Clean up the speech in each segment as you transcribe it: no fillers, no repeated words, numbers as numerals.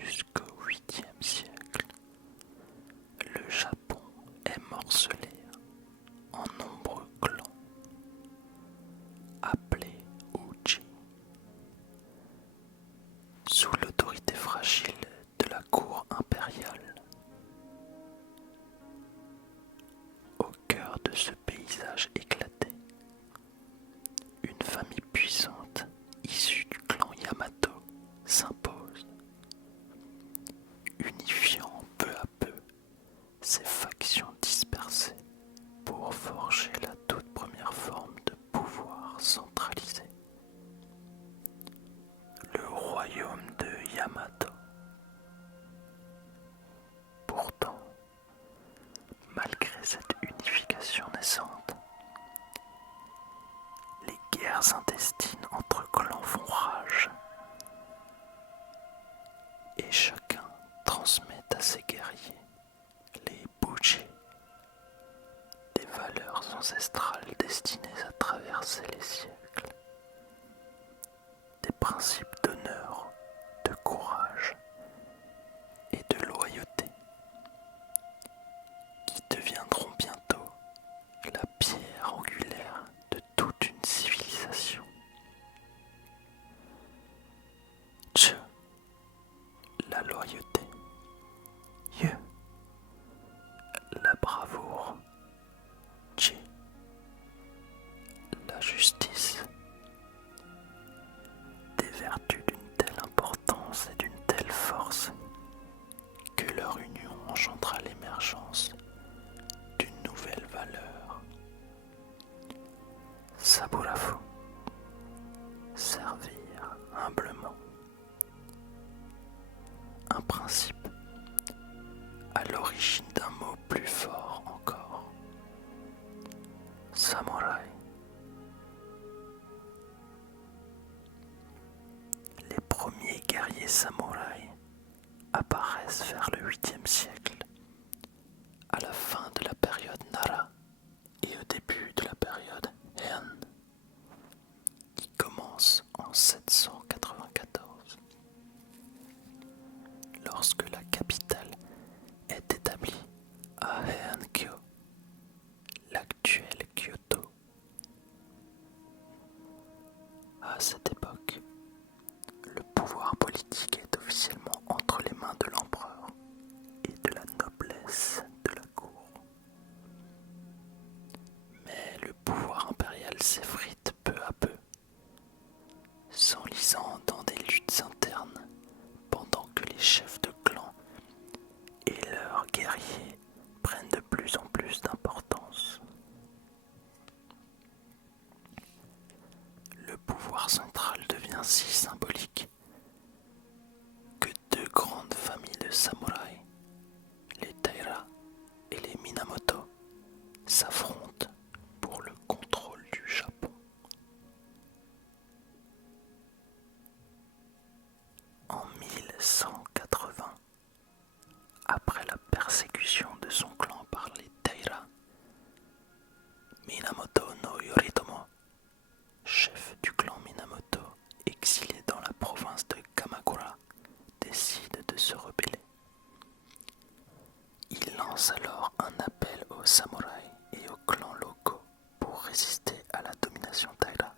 Jusqu'au 8e siècle, le Japon est morcelé en nombreux clans appelés Uji, sous l'autorité fragile de la cour impériale. Au cœur de ce paysage éclaté, une famille puissante issue du clan Yamato s'impose, unifiant peu à peu ces factions dispersées pour forger la toute première forme de pouvoir centralisé, le royaume de Yamato. Pourtant, malgré cette unification naissante, les guerres intestines entre clans font rage et chacun transmet à ses guerriers, les Buji, des valeurs ancestrales destinées à traverser les siècles, des principes d'honneur, de courage et de loyauté qui deviendront bientôt la pierre angulaire de toute une civilisation. Che, la loyauté. Ye, la bravoure. Ji, la justice. Des vertus d'une telle importance et d'une telle force que leur union engendra l'émergence d'une nouvelle valeur. Saburafu, servir humblement. Un principe à l'origine d'un mot plus fort encore. Samouraï. Les premiers guerriers samouraïs apparaissent vers le 8e siècle, à la fin de la période Nara et au début de la période Heian, qui commence en 794, lorsque la capitale est établie à Heian-kyo, l'actuel Kyoto. À cette époque, le pouvoir politique est officiellement entre les mains de l'empereur et de la noblesse de la cour. Mais le pouvoir impérial s'effrite peu à peu, s'enlisant dans des luttes internes pendant que les chefs de clan et leurs guerriers prennent de plus en plus d'importance. Le pouvoir central devient si symbolique que deux grandes familles de samouraïs, les Taira et les Minamoto, s'affrontent pour le contrôle du Japon. En 1180, après la persécution de son clan par les Taira, Minamoto no Yoritomo, chef du clan Minamoto, exilé dans la province de Kamakura, décide de se rebeller. Il lance alors un appel aux samouraïs et aux clans locaux pour résister à la domination Taira.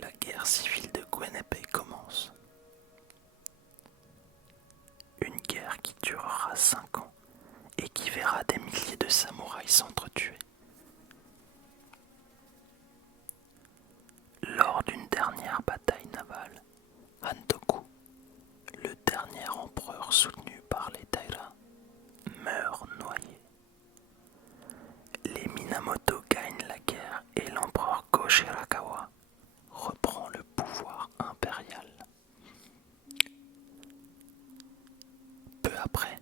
La guerre civile de Gwenepe commence. Une guerre qui durera 5 ans et qui verra des milliers de samouraïs s'entretuer. Lors d'une dernière bataille navale, Hantoku, le dernier empereur soutenu par les Taira, meurt noyé. Les Minamoto gagnent la guerre et l'empereur Go-Shirakawa reprend le pouvoir impérial. Peu après,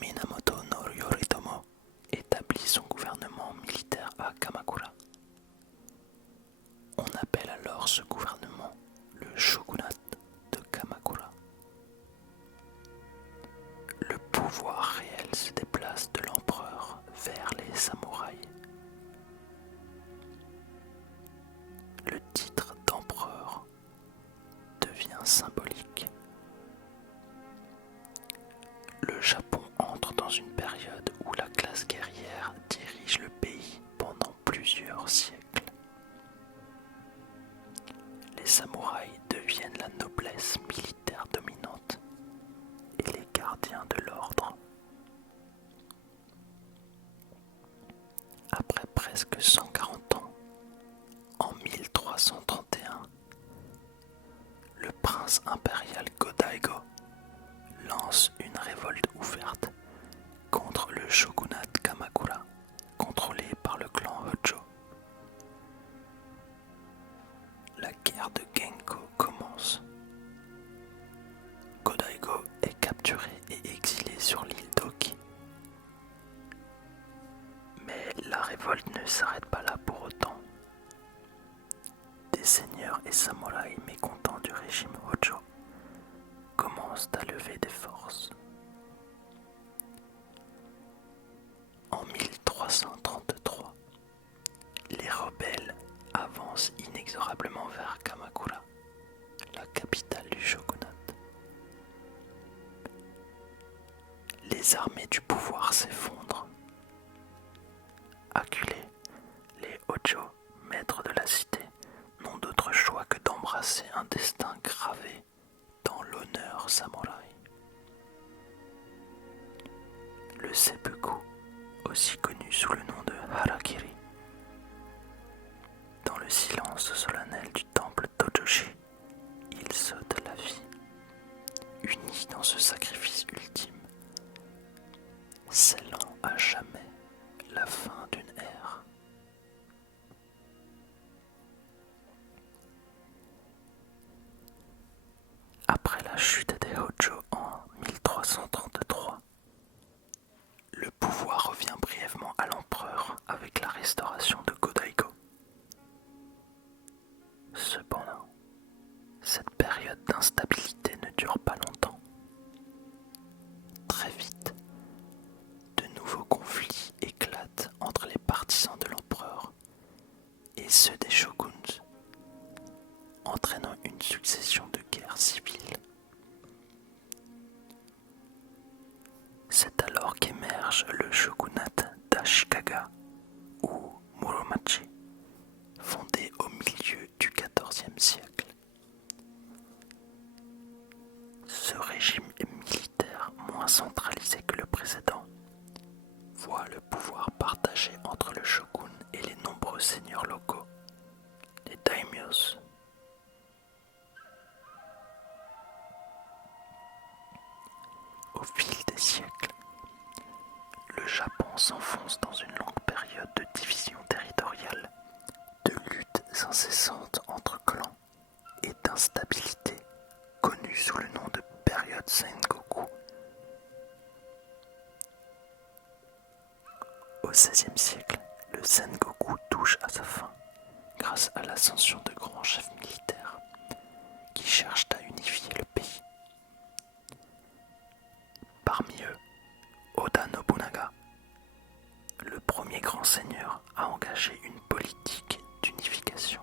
Minamoto no Yoritomo établit son gouvernement militaire à Kamakura. On appelle alors ce gouvernement le shogunat de Kamakura. Le pouvoir réel se déplace de l'empereur vers les samouraïs. Le titre d'empereur fin symbolique. Le Japon entre dans une période où la classe guerrière dirige le pays pendant plusieurs siècles. Les samouraïs deviennent la noblesse militaire dominante et les gardiens de l'ordre. Après presque 140 ans, en 1331, le prince impérial Go-Daigo lance une révolte ouverte contre le shogunat Kamakura, contrôlé par le clan Hojo. La guerre de Genko commence. Go-Daigo est capturé et exilé sur l'île d'Oki. Mais la révolte ne s'arrête pas là pour autant. Des seigneurs et samouraïs mécontents du régime Hojo commencent à lever des forces. En 1333, les rebelles avancent inexorablement vers Kamakura, la capitale du shogunat. Les armées du pouvoir s'effondrent. Acculés, les Hojo, maîtres de la cité, n'ont d'autre choix que d'embrasser un destin gravé dans l'honneur samouraï. Le seppuku, aussi connu sous le nom de harakiri, dans le silence solennel du temple Tojoshi, il saute la vie, unis dans ce sacrifice ultime, scellant à jamais la fin d'une ère. Après la chute des Hojo en 1333, le pouvoir revient brièvement à l'empereur avec la restauration de Go-Daigo. Cependant, cette période d'instabilité ne dure pas longtemps. Très vite, de nouveaux conflits éclatent entre les partisans de l'empereur et ceux des shoguns, entraînant une succession de guerres civiles. C'est alors qu'émerge le shogunat d'Ashikaga ou Muromachi, fondé au milieu du XIVe siècle. Ce régime militaire moins centralisé que le précédent voit le pouvoir partagé entre le shogun et les nombreux seigneurs locaux, les daimyos. Au fil des siècles, le Japon s'enfonce dans une longue période de division territoriale, de luttes incessantes entre clans et d'instabilité connue sous le nom de période Sengoku. Au XVIe siècle, le Sengoku touche à sa fin grâce à l'ascension de grands chefs militaires qui cherchent à unifier le pays. Parmi eux, Oda Nobunaga, le premier grand seigneur à engager une politique d'unification.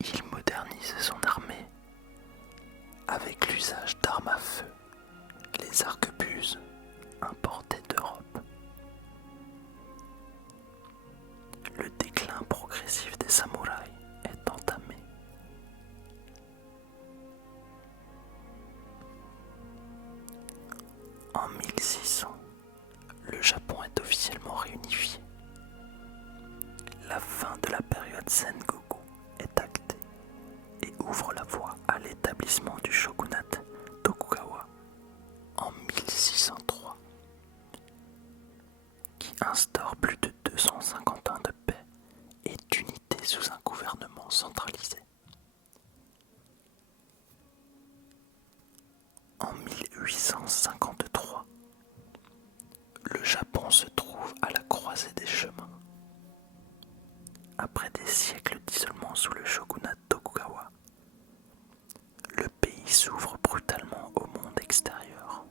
Il modernise son armée avec l'usage d'armes à feu, les arquebuses importés d'Europe. Le déclin progressif des samouraïs est entamé. En 1600, le Japon est officiellement réunifié. La fin de la période Sengoku est actée et ouvre la voie à l'établissement du shogunat Tokugawa en 1603, qui instaure plus de 250 ans de paix et d'unité sous un gouvernement centralisé. En 1853, le Japon se trouve à la croisée des chemins. Après des siècles d'isolement sous le shogunat Tokugawa, le pays s'ouvre brutalement au monde extérieur.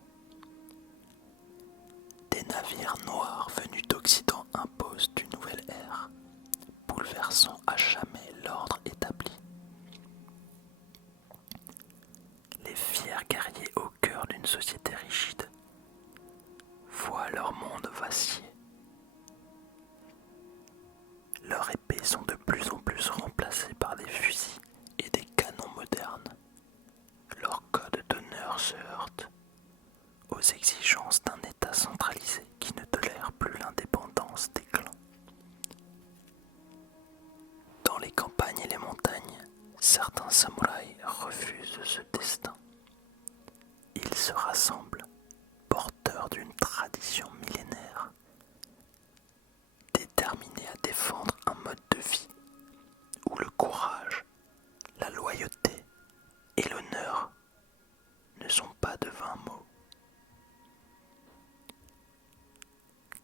Des navires noirs venus d'Occident imposent une nouvelle ère, bouleversant à jamais l'ordre établi. acier. Leurs épées sont de plus en plus remplacées par des fusils et des canons modernes. Leur code d'honneur se heurte aux exigences d'un État centralisé qui ne tolère plus l'indépendance des clans. Dans les campagnes et les montagnes, certains samouraïs refusent ce destin. Ils se rassemblent, porteurs d'une tradition millénaire, déterminés à défendre un mode de vie où le courage, la loyauté et l'honneur ne sont pas de vains mots.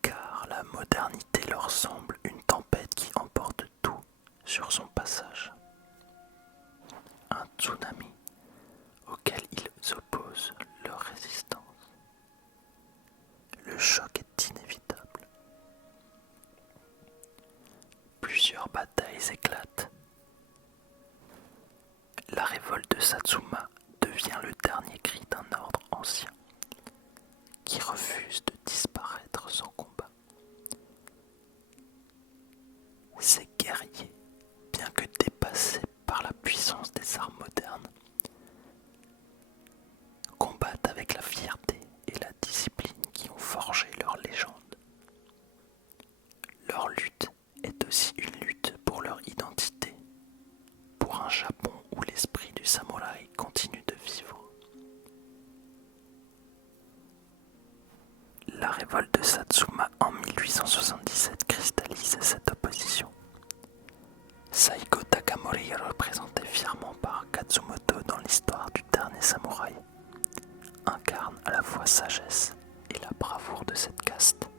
Car la modernité leur semble une tempête qui emporte tout sur son passage. Un tsunami auquel ils opposent leur résistance. Le choc est inévitable. Plusieurs batailles éclatent. La révolte de Satsuma devient le dernier cri d'un ordre ancien qui refuse de disparaître sans combat. Ces guerriers, bien que dépassés par la puissance des armes modernes, combattent avec la fierté et la discipline qui ont forgé leur légende. Leur lutte est aussi une lutte pour leur identité, pour un Japon où l'esprit du samouraï continue de vivre. La révolte de Satsuma en 1877 cristallise cette opposition. Saiko Takamori, représenté fièrement par Katsumoto dans l'histoire du dernier samouraï, incarne à la fois sagesse et la bravoure de cette caste.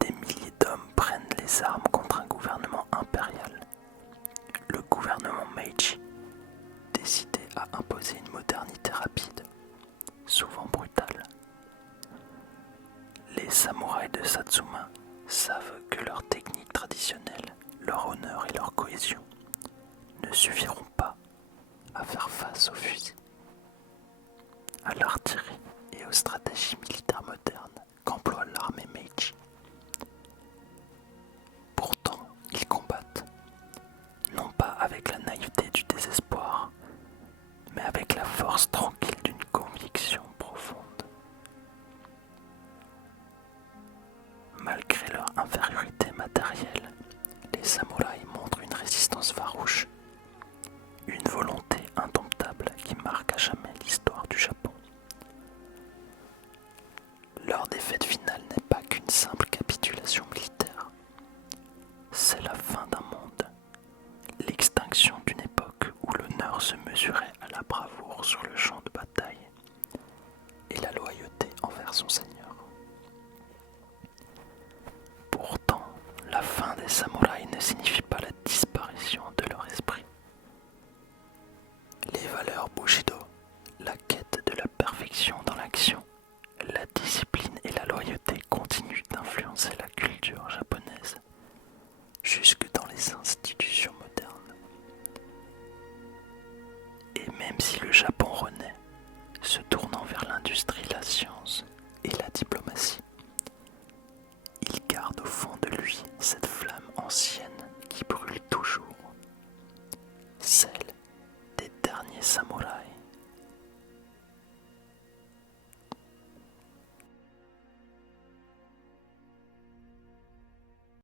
Des milliers d'hommes prennent les armes contre un gouvernement impérial, le gouvernement Meiji, décidé à imposer une modernité rapide, souvent brutale. Les samouraïs de Satsuma savent que leurs techniques traditionnelles, leur honneur et leur cohésion ne suffiront pas à faire face aux fusils, à l'artillerie et aux stratégies militaires modernes qu'emploie l'armée Meiji. Pourtant, ils combattent, non pas avec la naïveté du désespoir, mais avec la force tranquille d'une conviction profonde. Malgré leur infériorité matérielle, les samouraïs montrent une résistance farouche, une volonté indomptable qui marque à jamais l'histoire du Japon. Leur défaite finale n'est pas qu'une simple capitulation militaire. C'est la fin d'un monde, l'extinction d'une époque où l'honneur se mesurait à la bravoure sur le champ de bataille et la loyauté envers son seigneur. Pourtant, la fin des samouraïs ne signifie pas la disparition de leur esprit. Les valeurs Bushido, la quête de la perfection dans l'action, la discipline et la loyauté continuent d'influencer la culture japonaise, jusque dans les institutions modernes. Et même si le Japon renaît, se tournant vers l'industrie, la science et la diplomatie, il garde au fond de lui cette flamme ancienne qui brûle toujours, celle des derniers samouraïs.